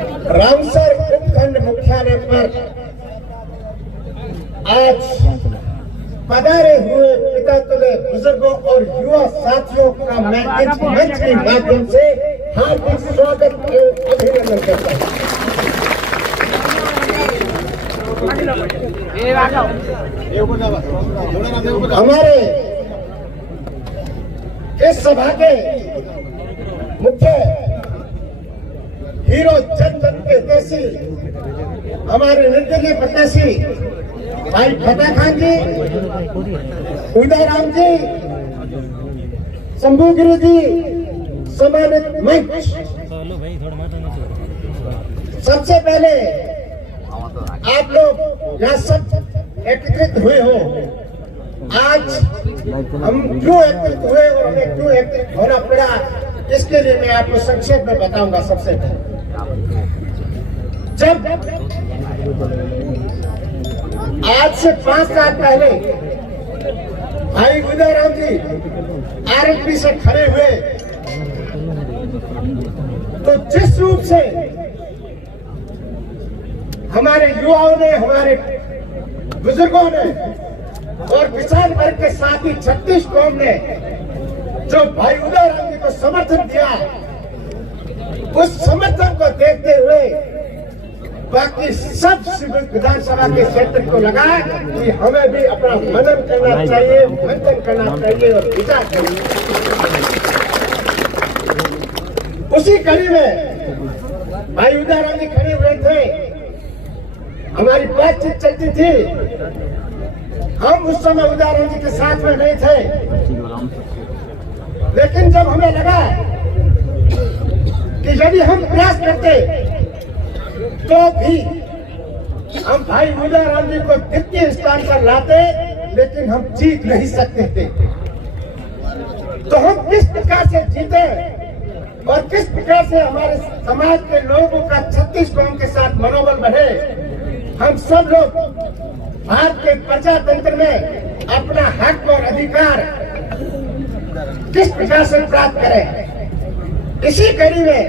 Ramsar उपखंड मुख्यालय पर आज पधारे हुए पिता तुल्य बुजुर्गों और युवा साथियों का मैं इस मंच के माध्यम से हार्दिक स्वागत एवं अभिनंदन करता हूँ। हमारे इस सभा के मुख्य हीरो जन जन के देशी हमारे निर्दलीय प्रत्याशी भाई फतेह खान जी, उदय राम जी, शंभू गिरी जी, सम्मानित मंच, सबसे पहले आप लोग यहाँ सब एकत्रित हुए हो। आज हम क्यों एकत्रित हुए और हमें क्यों एकत्रित होना पड़ा, इसके लिए मैं आपको संक्षेप में बताऊंगा। सबसे पहले जब आज से 5 साल पहले भाई उदय राम जी आरएलपी से खड़े हुए तो जिस रूप से हमारे युवाओं ने, हमारे बुजुर्गों ने और किसान वर्ग के साथ ही 36 कौम ने जो भाई उदय राम जी को समर्थन दिया, उस समर्थन को देखते हुए बाकी सब विधानसभा के क्षेत्र को लगा कि हमें भी अपना मनन करना चाहिए, मंथन करना चाहिए और विचार चाहिए। उसी कड़ी में भाई उदय राम जी खड़े हुए थे, हमारी बातचीत चलती थी। हम उस समय उदय राम जी के साथ में नहीं थे, लेकिन जब हमें लगा कि यदि हम प्रयास करते तो भी हम भाई उदय राम जी को द्वितीय स्थान पर लाते, लेकिन हम जीत नहीं सकते थे। तो हम किस प्रकार से जीते और किस प्रकार से हमारे समाज के लोगों का 36 कौम के साथ मनोबल बढ़े, हम सब लोग भारत के प्रजातंत्र में अपना हक और अधिकार किस प्रकार से प्राप्त करें। इसी कड़ी में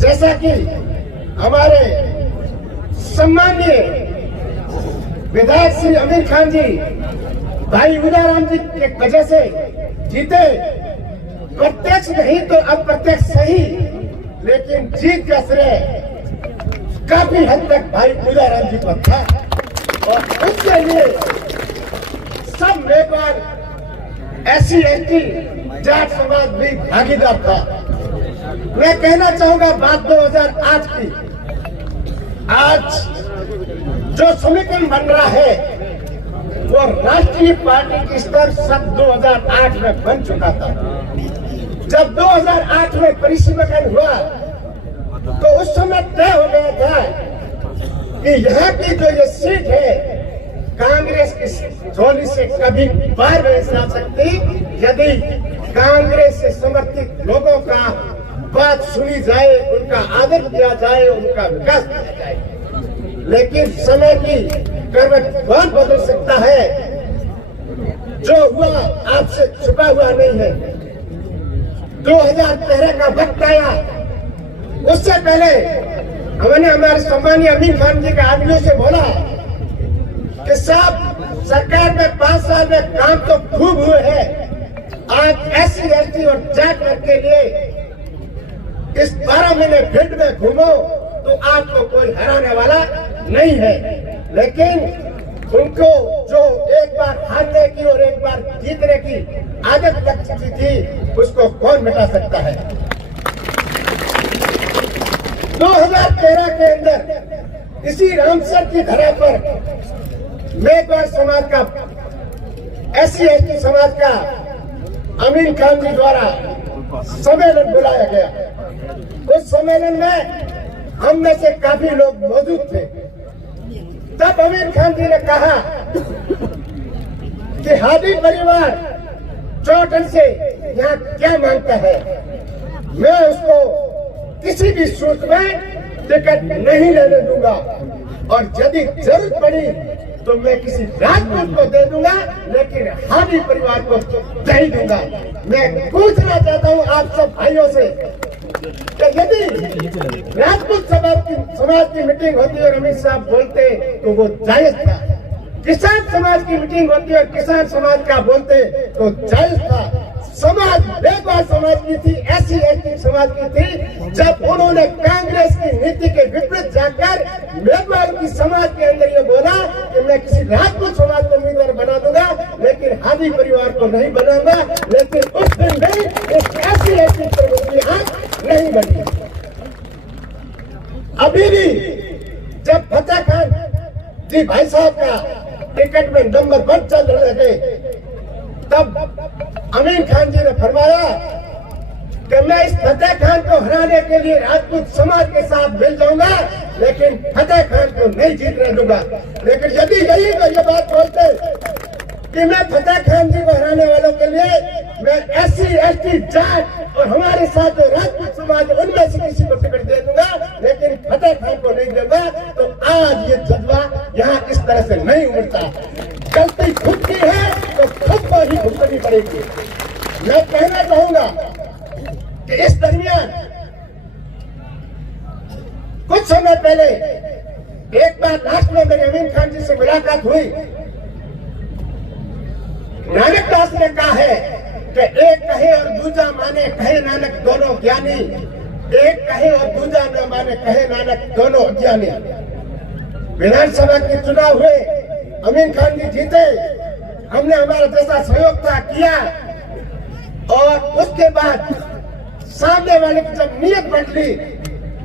जैसा कि हमारे सम्मानीय विधायक श्री आमिर खान जी भाई उदय राम जी के वजह से जीते, प्रत्यक्ष नहीं तो अप्रत्यक्ष सही, लेकिन जीत का श्रेय काफी हद तक भाई उदय राम जी को था और उसके लिए सब मेहमान SC ST जाट समाज भी भागीदार था। मैं कहना चाहूंगा बात 2008 की। आज जो समीकरण बन रहा है वो राष्ट्रीय पार्टी की स्तर सब 2008 में बन चुका था। जब 2008 में परिसमीकरण हुआ तो उस समय तय हो गया था कि यहाँ की जो ये सीट है कांग्रेस की झोली से कभी बाहर नहीं जा सकती, यदि कांग्रेस से समर्थित लोगों का बात सुनी जाए, उनका आदर किया जाए, उनका विकास किया जाए। लेकिन समय की करवट बहुत बदल सकता है, जो हुआ आपसे छुपा हुआ नहीं है। 2013 का वक्त आया, उससे पहले हमने हमारे सम्मानीय आमिर खान जी के आदमियों से बोला कि साहब सरकार में 5 साल में काम तो खूब हुए हैं, आज SC ST और जाट वर्ग के लिए इस 12 महीने फील्ड में घूमो तो आपको कोई हराने वाला नहीं है। लेकिन उनको जो एक बार हारने की और एक बार जीतने की आदत लग चुकी थी, उसको कौन मिटा सकता है। 2013 के अंदर इसी रामसर की धरा पर मेघवार समाज का, SC ST समाज का आमिर खान जी द्वारा सम्मेलन बुलाया गया। उस सम्मेलन में हम में से काफी लोग मौजूद थे। तब आमिर खान जी ने कहा कि हादी परिवार चौटन से यहाँ क्या मांगता है, मैं उसको किसी भी सूरत में टिकट नहीं लेने दूंगा और यदि जरूरत पड़ी तो मैं किसी राजपूत को दे दूंगा, लेकिन हादी परिवार को नहीं दूंगा। मैं पूछना चाहता हूं आप सब भाइयों से कि यदि राजपूत समाज की मीटिंग होती और अमित शाह बोलते तो वो जायज था, किसान समाज की मीटिंग होती और किसान समाज का बोलते तो जायज था। समाज बेगवा समाज की थी, ऐसी समाज की थी, जब उन्होंने कांग्रेस की नीति के विपरीत जाकर बेगवा की समाज के अंदर ये बोला कि मैं किसी राजपूत समाज को उम्मीदवार बना दूंगा लेकिन हादी परिवार को नहीं बनाऊंगा, लेकिन उस दिन भी ऐसी प्रमुख की आंख नहीं बनी। अभी भी जब फतेह खान जी भाई साहब का टिकट में नंबर 1 चल रहे तब अमीन खान जी ने फरमाया कि मैं इस फतेह खान को हराने के लिए राजपूत समाज के साथ मिल जाऊंगा लेकिन फतेह खान को नहीं जीतने दूंगा। लेकिन यदि यही को ये बात बोलते कि मैं फतेह खान जी को हराने वालों के लिए मैं SC/ST जाट और हमारे साथ जो राजपूत समाज उनमें से किसी को टिकट दे दूंगा लेकिन फतेह खान को नहीं दूंगा, तो आज ये जज्बा यहाँ इस तरह से नहीं उमड़ता। गलती खुद की है तो खुद को ही भुगतनी पड़ेगी। मैं कहना चाहूंगा कि इस दरमियान कुछ समय पहले एक बार लास्ट में मेरी अमीन खान जी से मुलाकात हुई। नानक दास ने कहा है कि एक कहे और दूजा माने, कहे नानक दोनों ज्ञानी। एक कहे और दूजा न माने, कहे नानक दोनों अज्ञानी। विधानसभा के चुनाव हुए, अमीन खान जी जीते, हमने हमारा जैसा सहयोग था किया और उसके बाद सामने वाले की जब नीयत बदली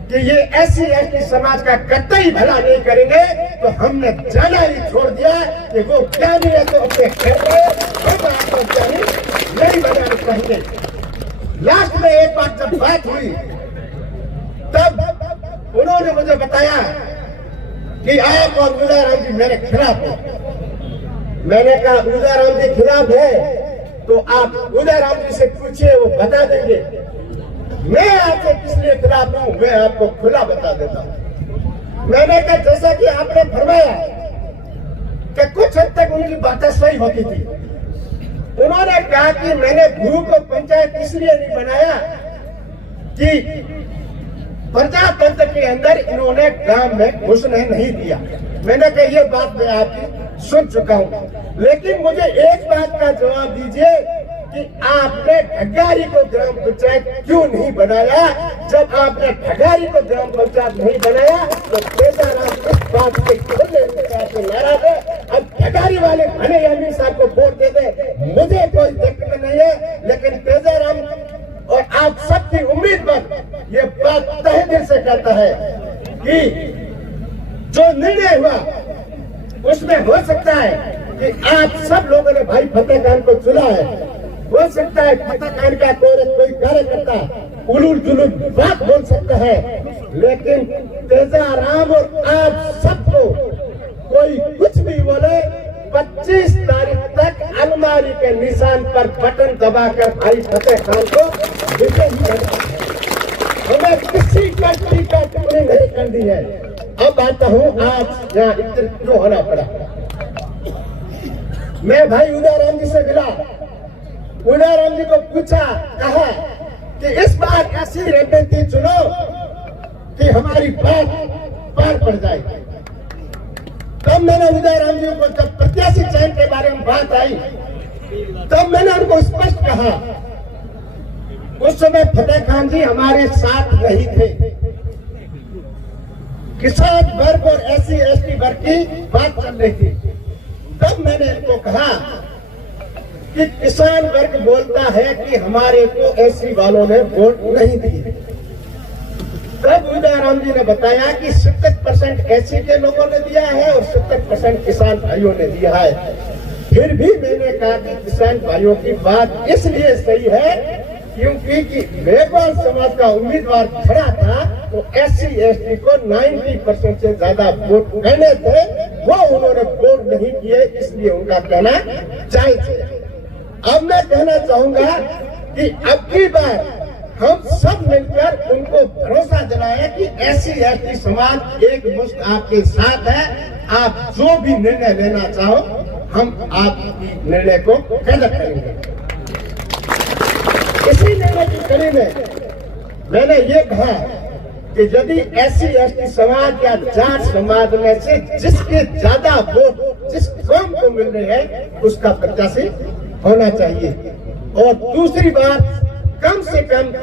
कि ये SC/ST समाज का कतई भला नहीं करेंगे तो हमने जाना ही छोड़ दिया कि वो ज्ञानी है तो अपने घर में हम आपको ज्ञानी नहीं बनाने चाहिए। लास्ट में एक बार जब बात हुई तब उन्होंने मुझे बताया कि आप और उदयराम जी मेरे खिलाफ हो। मैंने कहा उदयराम जी खिलाफ है तो आप उदयराम जी से पूछिए, वो बता देंगे। मैं आपसे किस लिए खिलाफ हूं मैं आपको खुला बता देता हूं। मैंने कहा जैसा कि आपने फरमाया कि कुछ हद तक उनकी बातें सही होती थी। उन्होंने कहा कि मैंने गुरु को पंचायत इसलिए नहीं बनाया कि प्रजातंत्र के अंदर इन्होंने गांव में घुसने नहीं दिया। मैंने कहा ये बात मैं आपकी सुन चुका हूं, लेकिन मुझे एक बात का जवाब दीजिए कि आपने ठगारी को ग्राम पंचायत क्यों नहीं बनाया? जब आपने ठगारी को ग्राम पंचायत नहीं बनाया तो केदाराम इस बात से खुले नाराज है। अब ठगारी वाले भले अमीन साहब को वोट दे दे, मुझे कोई दिक्कत नहीं है, लेकिन केदाराम और आप सबकी उम्मीद पर ये बात तहे दिल से कहता है कि जो निर्णय हुआ उसमें हो सकता है कि आप सब लोगों ने भाई फतेह खान को चुना है। हो सकता है फतेह खान का कोई कार्यकर्ता उलूल जुलूल बात बोल सकता है, लेकिन तेजाराम और आप सबको कोई कुछ भी बोले 25 तारीख तक अलमारी के निशान पर बटन दबाकर भाई फतेह खान को विजयी करना। हमें किसी का टिप्पणी नहीं करनी है। अब आता हूँ आज यहाँ एकत्रित क्यों होना पड़ा। मैं भाई उदयराम जी से मिला, उदयराम जी को पूछा, कहा कि इस बार ऐसी रणनीति चुनो कि हमारी बात पार पड़ जाए। तब मैंने उदयराम जी को, जब प्रत्याशी चयन के बारे में बात आई तब मैंने उनको स्पष्ट कहा, उस समय फतेह खान जी हमारे साथ नहीं थे। किसान वर्ग और SC/ST वर्ग की बात चल रही थी। तब मैंने इनको कहा कि किसान वर्ग बोलता है कि हमारे को SC वालों ने वोट नहीं दी। तब उदयराम जी ने बताया कि 70% SC के लोगों ने दिया है और 70% किसान भाइयों ने दिया है। फिर भी मैंने कहा कि किसान भाइयों की बात इसलिए सही है क्योंकि मेघवाल समाज का उम्मीदवार खड़ा था तो SC/ST को 90% से ज्यादा वोट कहने थे, वो उन्होंने वोट नहीं किए, इसलिए उनका कहना जायज है। अब मैं कहना चाहूंगा कि अब की बार हम सब मिलकर उनको भरोसा दिलाएं कि SC/ST समाज एक मुश्त आपके साथ है। आप जो भी निर्णय लेना चाहो हम आपकी निर्णय को कदर करेंगे। इसी निर्णय की कड़ी में मैंने ये कहा कि यदि SC ST समाज या जाट समाज में से जिसके ज्यादा वोट जिस कौम को मिल रहे हैं उसका प्रत्याशी होना चाहिए। और दूसरी बात, कम से कम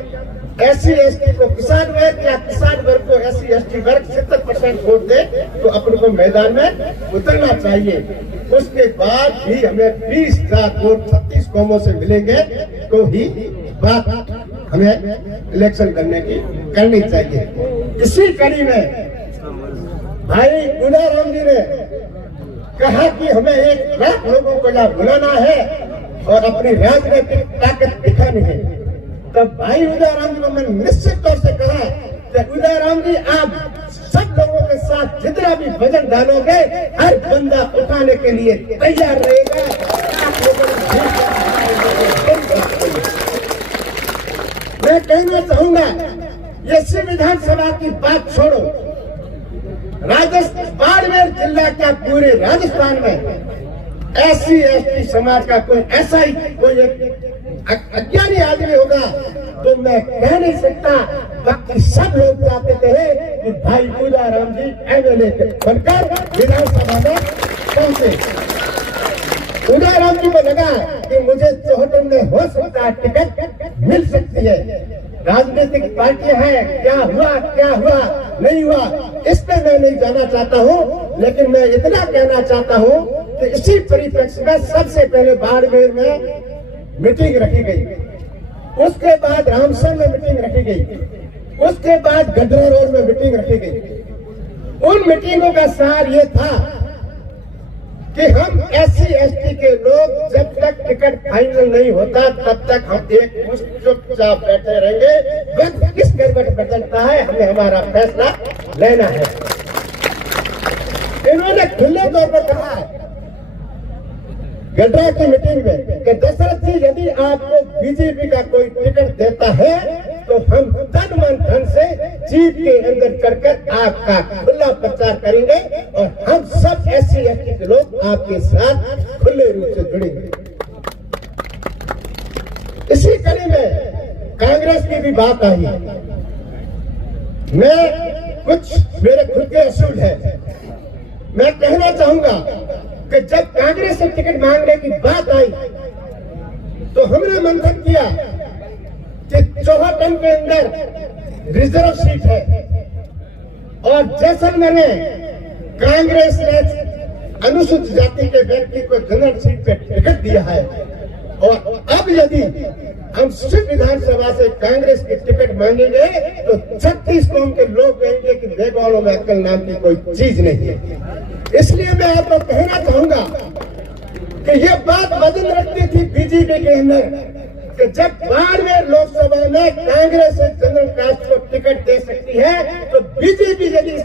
SC ST को किसान वर्ग या किसान वर्ग को SC ST वर्ग 70% वोट दे तो अपने को मैदान में उतरना चाहिए। उसके बाद भी हमें 20,000 वोट 36 कौमों से मिलेंगे तो ही बात हमें इलेक्शन करनी चाहिए। इसी कड़ी में भाई उदाराम जी ने कहा कि हमें 1 लाख लोगों को यहाँ बुलाना है और अपनी राजनीतिक ताकत दिखानी है। तब भाई उदाराम जी को मैंने निश्चित तौर से कहा कि उदाराम जी आप सब लोगों के साथ जितना भी वजन डालोगे हर बंदा उठाने के लिए तैयार रहेगा। आप लोगों मैं कहना चाहूंगा, ये विधानसभा की बात छोड़ो, राजस्थान बाड़मेर जिला का पूरे राजस्थान में SC ST समाज का कोई ऐसा ही कोई अज्ञानी आदमी होगा तो मैं कह नहीं सकता। बाकी सब लोग चाहते थे कि भाई उदाराम जी MLA बनकर विधानसभा में पहुंचे। उदाराम जी को लगा कि मुझे चौहटन में हो सकता है टिकट मिल सकती है। राजनीतिक पार्टियां हैं, क्या हुआ नहीं हुआ इस पे मैं नहीं जाना चाहता हूं, लेकिन मैं इतना कहना चाहता हूं कि इसी परिप्रेक्ष्य में सबसे पहले बाड़मेर में मीटिंग रखी गई, उसके बाद रामसर में मीटिंग रखी गई, उसके बाद गडरा रोड में मीटिंग रखी गई। उन मीटिंगों का सार ये था कि हम SC ST के लोग जब तक टिकट फाइनल नहीं होता तब तक हम एक चुपचाप बैठे रहेंगे। वक्त किस गड़बड़ बदलता है हमें हमारा फैसला लेना है। इन्होंने खुले तौर पर कहा गडरा की मीटिंग में कि दशरथ जी यदि आपको बीजेपी का कोई टिकट देता है तो हम तन मन धन से जीप के अंदर कर आपका खुला प्रचार करेंगे और हम सब SC ST के लोग आपके साथ खुले रूप से जुड़ेंगे। इसी कड़ी में कांग्रेस की भी बात आई। मैं कुछ मेरे खुद के असूल है, मैं कहना चाहूंगा कि जब कांग्रेस से टिकट मांगने की बात आई तो हमने मंथन किया कि चौहटन के अंदर रिजर्व सीट है और जैसलमेर में कांग्रेस ने अनुसूचित जाति के व्यक्ति को जनरल सीट पे टिकट दिया है और अब यदि हम सिर्फ विधानसभा से कांग्रेस की टिकट मांगेंगे तो 36 कौम के लोग कहेंगे कि बेगौलों में अक्ल नाम की कोई चीज नहीं है। इसलिए मैं आपको कहना चाहूंगा कि ये बात वजन रखती थी बीजेपी के अंदर कि जब बाड़मेर लोकसभा में कांग्रेस से जनरल कास्ट को टिकट दे सकती है तो बीजेपी यदि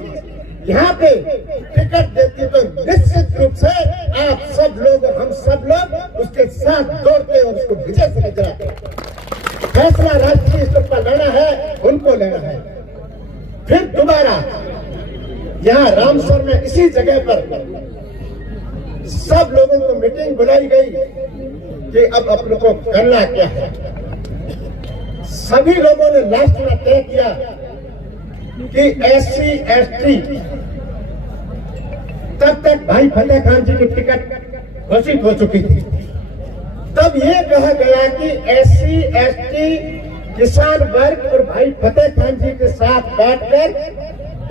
यहाँ पे टिकट देती तो निश्चित रूप से आप सब लोग हम सब लोग उसके साथ दौड़ते और उसको विजय से गुजराते। फैसला राष्ट्रीय स्तर पर लेना है, उनको लेना है। फिर दोबारा यहाँ रामसर में इसी जगह पर सब लोगों को मीटिंग बुलाई गई कि अब अपने को करना क्या है। सभी लोगों ने लास्ट में तय किया कि SC ST तब तक भाई फतेह खान जी की टिकट घोषित हो चुकी थी। तब ये कहा गया कि SC ST किसान वर्ग और भाई फतेह खान जी के साथ बैठकर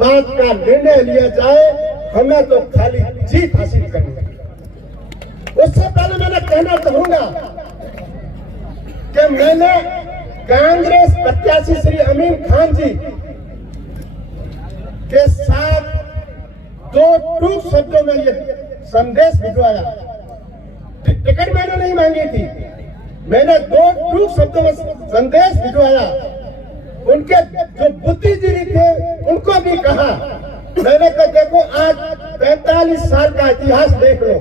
बात का निर्णय लिया जाए, हमें तो खाली जीत हासिल करनी है। उससे पहले मैंने कहना चाहूंगा कि मैंने कांग्रेस प्रत्याशी श्री अमीन खान जी के साथ 2 टूक शब्दों में ये संदेश भिजवाया। टिकट मैंने नहीं मांगी थी, मैंने 2 टूक शब्दों में संदेश भिजवाया। उनके जो बुद्धिजीवी थे उनको भी कहा, मैंने कहा देखो आज 45 साल का इतिहास देख लो,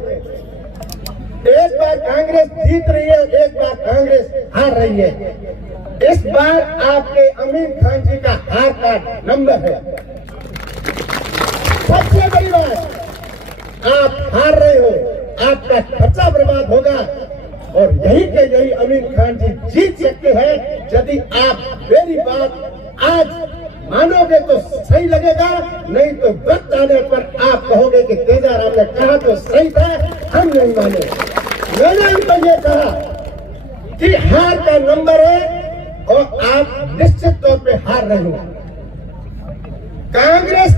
एक बार कांग्रेस जीत रही है, एक बार कांग्रेस हार रही है। इस बार आपके अमीन खान जी का हार का नंबर है। सबसे बड़ी बात, आप हार रहे हो, आपका खर्चा बर्बाद होगा और यही के यही अमीन खान जी जीत सकते हैं यदि आप मेरी बात आज मानोगे तो सही लगेगा, नहीं तो वक्त आने पर आप कहोगे कि तेजाराम ने कहा तो सही था, हम नहीं माने। मैंने उनको ये कहा कि हार का नंबर है और आप निश्चित तौर पे हार रहे हो। कांग्रेस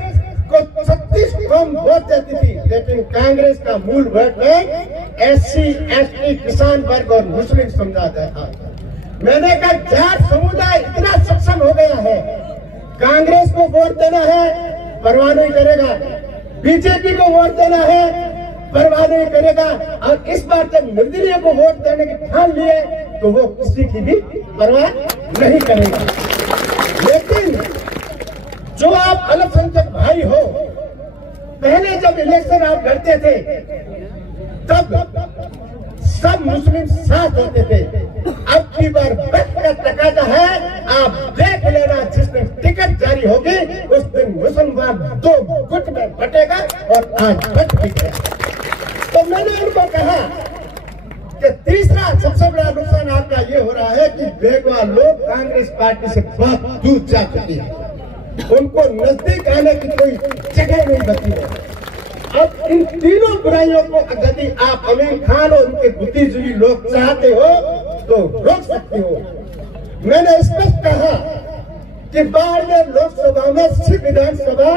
को 36 कौम वोट देती थी, लेकिन कांग्रेस का मूल वोट बैंक SC, ST, किसान वर्ग और मुस्लिम समुदाय था। मैंने कहा जाट समुदाय इतना सक्षम हो गया है, कांग्रेस को वोट देना है परवाह नहीं करेगा, बीजेपी को वोट देना है परवाह नहीं करेगा, और इस बार जब निर्दलीय को वोट देने की ठान लिए तो वो किसी की भी परवाह नहीं करेगा। लेकिन जो आप अल्पसंख्यक भाई हो, पहले जब इलेक्शन आप लड़ते थे तब सब मुस्लिम साथ होते थे। अब की बार वक्त का तकाजा है, आप देख लेना जिस दिन टिकट जारी होगी उस दिन मुसलमान 2 गुट में बटेगा, और आज बट भी गया। तो मैंने उनको कहा कि तीसरा सबसे बड़ा नुकसान आपका ये हो रहा है कि बेगवा लोग कांग्रेस पार्टी से बहुत दूर जा चुके हैं, उनको नजदीक आने की कोई जगह नहीं बची है। अब इन तीनों बुराइयों को यदि आप अमीर खान और उनके बुद्धिजीवी लोग चाहते हो तो रोक सकते हो। मैंने स्पष्ट कहा कि बाड़मेर लोकसभा में सिर्फ विधानसभा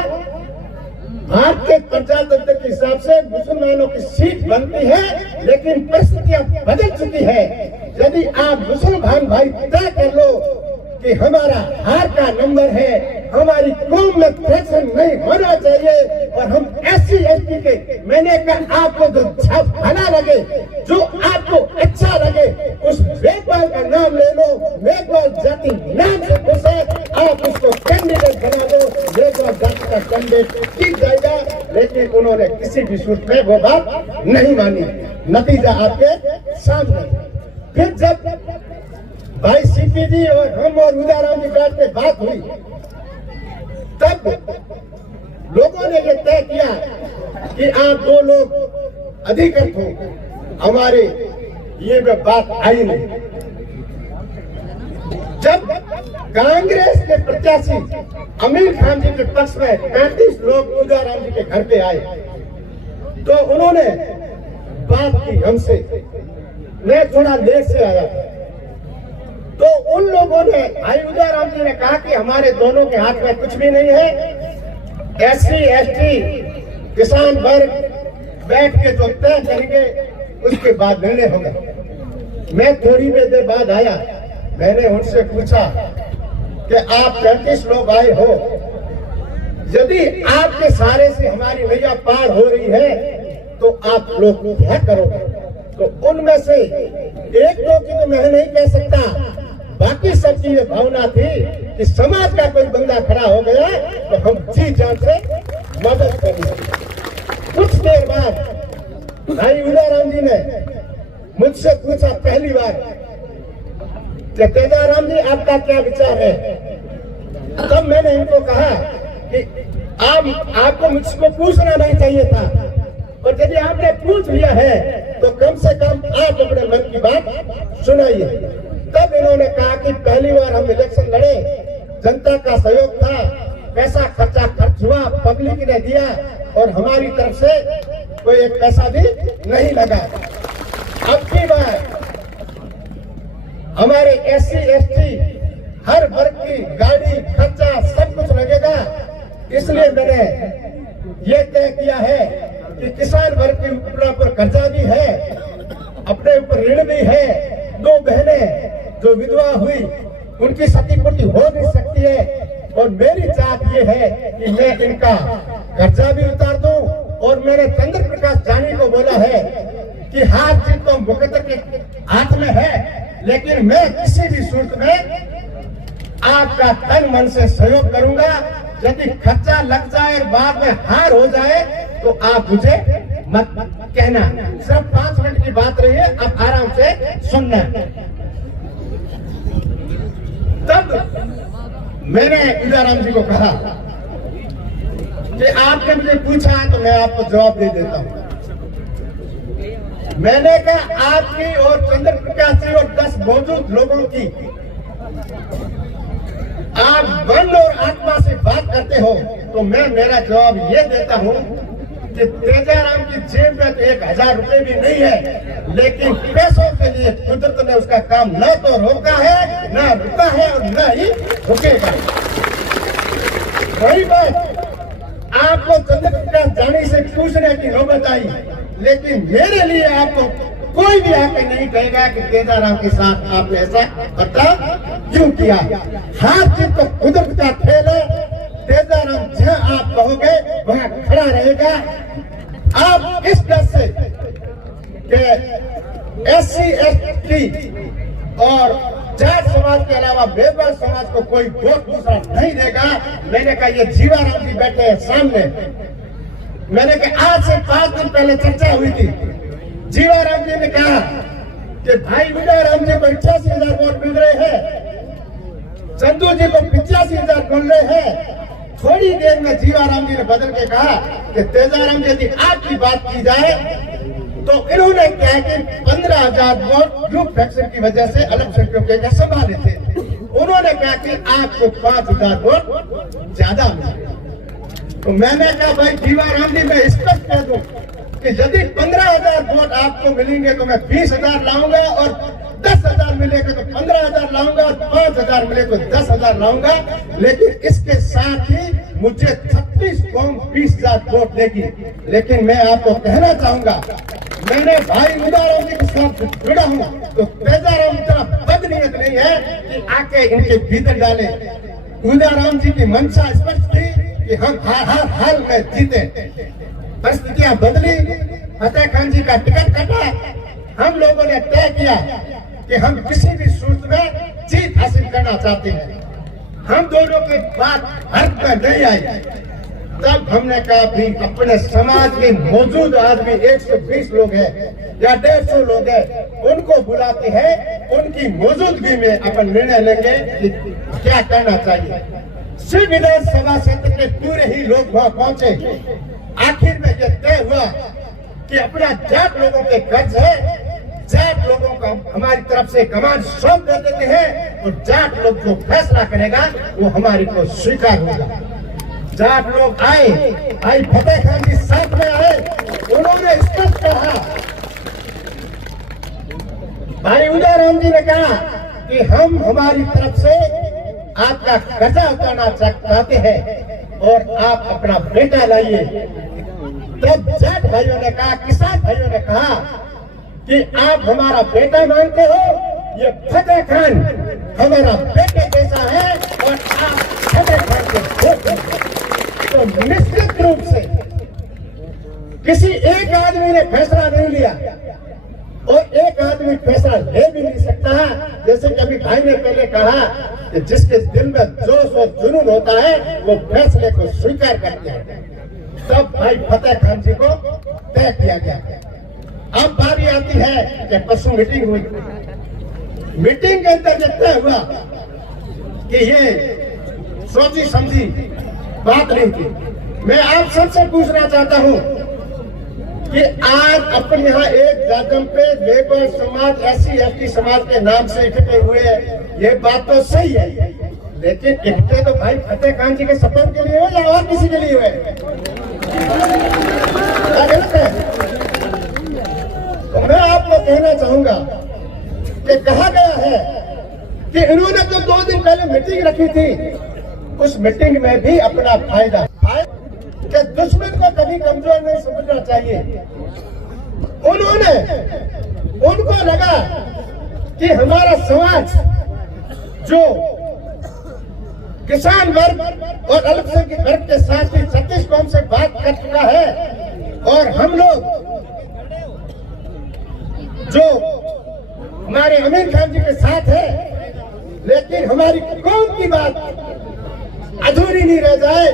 भारतीय प्रजातंत्र के हिसाब से मुसलमानों की सीट बनती है, लेकिन परिस्थितियां बदल चुकी है। यदि आप मुसलमान भाई तय कर लो कि हमारा हार का नंबर है, हमारी कौम में फ्रैक्शन नहीं होना चाहिए, और हम SC, ST के, मैंने कहा आपको जो भला लगे, जो आपको अच्छा लगे, उस मेघवाल का नाम ले लो, मेघवाल जाति नाम से खुश है, आप उसको कैंडिडेट बना दो, मेघवाल जाति का कैंडिडेट जीत जाएगा। लेकिन उन्होंने किसी भी सूरत में वो बात नहीं मानी। नतीजा आपके सामने। फिर जब भाई CP जी और हम और उदाराम जी बैठ के बात हुई, तब लोगों ने ये तय किया कि आप 2 लोग अधिकृत हो। हमारे ये बात आई नहीं। जब कांग्रेस के प्रत्याशी अमीर खान जी के पक्ष में 35 लोग उदाराम जी के घर पे आए तो उन्होंने बात की हमसे। मैं थोड़ा लेट से आया था, तो उन लोगों ने, भाई उदाराम जी ने कहा कि हमारे दोनों के हाथ में कुछ भी नहीं है, SC, ST, किसान वर्ग बैठ के जो तय करेंगे उसके बाद निर्णय होगा। मैं थोड़ी देर बाद आया, मैंने उनसे पूछा कि आप 35 लोग आए हो, यदि आपके सहारे से हमारी नैया पार हो रही है तो आप लोग क्या करोगे? तो उनमें से 1-2 की तो मैं नहीं कह सकता, बाकी सबकी ये भावना थी कि समाज का कोई बंदा खड़ा हो गया तो हम जी जान से मदद करेंगे। कुछ देर बाद भाई उदाराम जी ने मुझसे पूछा पहली बार कि तेजाराम जी आपका क्या विचार है? तब मैंने इनको कहा कि आपको मुझको पूछना नहीं चाहिए था, और यदि आपने पूछ लिया है तो कम से कम आप अपने मन की बात सुनाइए। तब इन्होंने कहा कि पहली बार हम इलेक्शन लड़े, जनता का सहयोग था, पैसा खर्च हुआ, पब्लिक ने दिया, और हमारी तरफ से कोई एक पैसा भी नहीं लगा। अब की बार हमारे SC, ST हर वर्ग की गाड़ी खर्चा सब कुछ लगेगा, इसलिए मैंने ये तय किया है कि किसान वर्ग के ऊपर कर्जा भी है, अपने ऊपर ऋण भी है। 2 बहनें जो विधवा हुई उनकी क्षतिपूर्ति हो नहीं सकती है, और मेरी चाहत ये है कि मैं इनका कर्जा भी उतार दूं। और मैंने चंद्र प्रकाश जानी को बोला है कि हाथ जीत तो मुकद्दर के हाथ में है, लेकिन मैं किसी भी सूरत में आपका तन मन से सहयोग करूंगा। यदि खर्चा लग जाए और बाद में हार हो जाए तो आप मुझे मत कहना। सिर्फ 5 मिनट की बात रही है, आप आराम से सुनना। तब मैंने उदाराम जी को कहा कि आपने मुझे पूछा है तो मैं आपको जवाब दे देता हूं। मैंने कहा आपकी और चंद्र प्रकाश जी और 10 मौजूद लोगों की आप मन और आत्मा से बात करते हो तो मैं मेरा जवाब ये देता हूँ कि तेजाराम की जेब में तो 1000 रुपए भी नहीं है, लेकिन पैसों के लिए कुदरत ने उसका काम न तो रोका है, न रुका है और न ही रुकेगा। वही बात आपको चंद्रप्रकाश जानी से पूछने की नौबत आई, लेकिन मेरे लिए आपको कोई भी आके नहीं कहेगा कि तेजाराम के साथ आपने ऐसा बर्ताव क्यों किया। हाथ से तो कुदरत का खेल है। तेजाराम जहाँ आप कहोगे वहाँ खड़ा रहेगा। आप इस डर से कि SC ST और जाट समाज के अलावा बेबल समाज को कोई वोट दूसरा नहीं देगा, मैंने कहा ये जीवाराम जी बैठे हैं सामने। मैंने कहा आज से 5 दिन पहले चर्चा हुई थी। जीवाराम जी ने कहा कि भाई विजयराम जी को 88,000 वोट मिल रहे हैं, चंदू जी को 85,000 मिल रहे हैं। थोड़ी देर में जीवाराम जी ने बदल के कहा कि तेजाराम जी यदि आपकी बात की जाए तो इन्होंने क्या कि 15,000 वोट ग्रुप फैक्शन की वजह से अल्पसंख्यकों के संभाले थे। उन्होंने कहा कि आपको 5,000 वोट ज्यादा मिले। तो मैंने कहा भाई जीवाराम जी मैं स्पष्ट कह दूं कि यदि 15,000 वोट आपको मिलेंगे तो मैं 20,000 लाऊंगा, और 10,000 मिलेगा तो 15,000 लाऊंगा, और 5,000 मिले तो 10,000 लाऊंगा। लेकिन इसके साथ ही मुझे 36 कौम 20,000 वोट देगी। लेकिन मैं आपको कहना चाहूंगा, मैंने भाई उदाराम जी के साथ जुड़ा हूँ, तो तेजाराम इतना बदनीयत नहीं है कि आके इनके भीतर डाले। उदाराम जी की मंशा स्पष्ट थी कि हम हर हाल में जीते। परिस्थितियां बदली, फतेह खान जी का टिकट कटा, हम लोगों ने तय किया कि हम किसी भी सूरत में जीत हासिल करना चाहते हैं। हम दोनों की बात हर्क में नहीं आई। तब हमने कहा भी अपने समाज के मौजूद आदमी 120 लोग हैं या 150 लोग हैं, उनको बुलाते हैं, उनकी मौजूदगी में अपन निर्णय लेंगे कि क्या करना चाहिए। शिव विधानसभा क्षेत्र के पूरे ही लोग वहां पहुंचे। आखिर में यह तय हुआ कि अपना जाट लोगों के कर्ज है, जाट लोगों को हमारी तरफ से कमान सौंप दे देते हैं, और जाट लोग जो फैसला करेगा वो हमारी को स्वीकार होगा। जाट लोग आए, भाई फतेह खान जी साथ में आए, उन्होंने स्पष्ट कहा, भाई उदयराम जी ने कहा कि हम हमारी तरफ से आपका कर्जा उतारना चाहते हैं और आप अपना बेटा लाइए। तब जाट भाइयों ने कहा, किसान भाइयों ने कहा कि आप हमारा बेटा मानते हो, ये फतेह खान हमारा बेटे जैसा है और आप फतेह खान के वोट। तो निश्चित रूप से किसी एक आदमी ने फैसला नहीं लिया और एक आदमी फैसला ले भी नहीं सकता है। जैसे कभी भाई ने पहले कहा कि जिसके दिल में जोश और जुनून होता है वो फैसले को स्वीकार करते हैं। तब भाई फतेह खान जी को तय किया गया। अब बारी आती है कि परसों मीटिंग हुई। मीटिंग के अंदर जब तय हुआ कि ये सोची समझी बात नहीं थी। मैं आप सबसे पूछना चाहता हूं कि आज अपने यहाँ एक जागम पे लेबर समाज, SC ST समाज के नाम से इकट्ठे हुए हैं, ये बात तो सही है, लेकिन इकट्ठे तो भाई फतेह खान जी के सपोर्ट के लिए हुए या और किसी के लिए हुए? गलत है। तो मैं आपको कहना चाहूंगा कि कहा गया है कि इन्होंने तो 2 दिन पहले मीटिंग रखी थी, उस मीटिंग में भी अपना फायदा कि दुश्मन को कभी कमजोर नहीं समझना चाहिए। उनको लगा कि हमारा समाज जो किसान वर्ग और अल्पसंख्यक वर्ग के साथ ही 36 कौम से बात कर चुका है, और हम लोग जो हमारे अमीर खान जी के साथ है, लेकिन हमारी कौम की बात अधूरी नहीं रह जाए,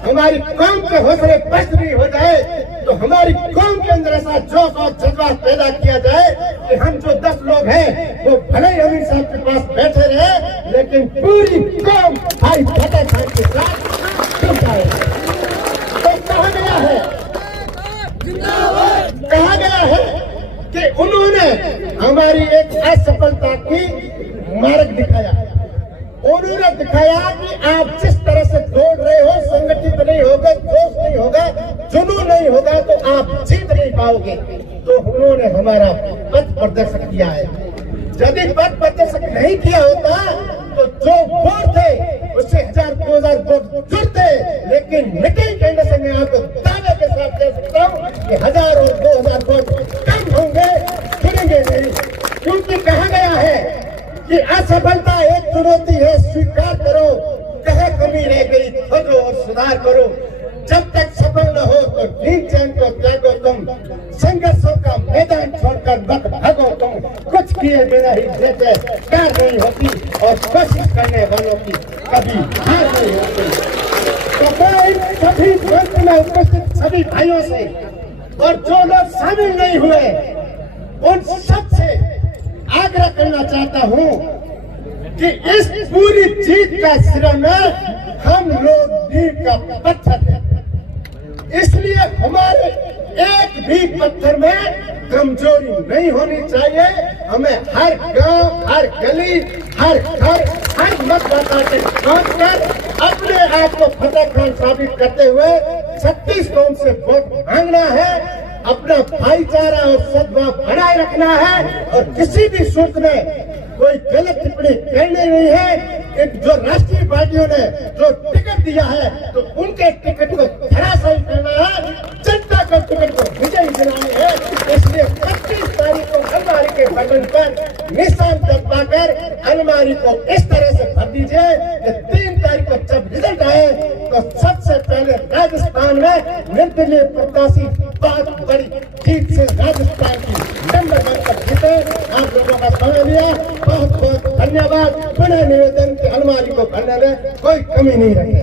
हमारी कौम के हौसले पस्त नहीं हो जाए, तो हमारी कौम के अंदर ऐसा जोश और जज्बा पैदा किया जाए कि हम जो 10 लोग हैं वो भले ही अमीर साहब के पास बैठे रहे, लेकिन पूरी कौम भाई फतेह खान के साथ जुट जाए। तो कहा गया है कि उन्होंने हमारी एक असफलता की मार्ग दिखाया। उन्होंने दिखाया कि नहीं होगा तो आप जीत नहीं पाओगे। तो उन्होंने हमारा पथ प्रदर्शक किया है। यदि पथ प्रदर्शक नहीं किया होता तो जो वोट थे उससे 1000-2000 वोट जुड़ते, लेकिन मीटिंग करने से मैं आपको दावे के साथ कह सकता हूँ कि 1000 और 2000 वोट कम होंगे, जुड़ेंगे नहीं। क्योंकि कहा गया है कि असफलता एक चुनौती है, स्वीकार करो, कहे कमी रह गई खोजो और सुधार करो। जब तक सफल न हो तो नींद चैन को त्यागो तुम, संघर्षों का मैदान छोड़कर मत भागो तुम। कुछ किए बिना ही जैसे कार नहीं होती और कोशिश करने वालों की कभी हार नहीं होती। तो मैं इन सभी मंच में उपस्थित सभी भाइयों से और जो लोग शामिल नहीं हुए उन सब से आग्रह करना चाहता हूँ कि इस पूरी जीत का श्रेय हम लोग नींव का पत्थर है। इसलिए हमारे एक भी पत्थर में कमजोरी नहीं होनी चाहिए। हमें हर गांव, हर गली, हर घर, हर मतदाता के पहुंचकर अपने आप को फतेह खान साबित करते हुए 36 कौम से वोट मांगना है, अपना भाईचारा और सद्भाव बनाए रखना है और किसी भी सूरत में कोई गलत टिप्पणी करनी नहीं है। एक जो राष्ट्रीय पार्टियों ने जो टिकट दिया है तो उनके टिकट को धराशायी करना है, जनता को टिकट को विजयी दिलानी है। इसलिए 25 तारीख को अलमारी के बटन पर निशान दबाकर अलमारी को इस तरह से भर दीजिए कि 3 तारीख को जब रिजल्ट आए तो सबसे पहले राजस्थान में निर्दलीय प्रत्याशी बहुत बड़ी जीत से राजस्थान की नंबर 1 पर जीते। आप लोगों का समय लिया, बहुत बहुत धन्यवाद। पुनः निवेदन की अलमारी को भरने में कोई कमी नहीं रही।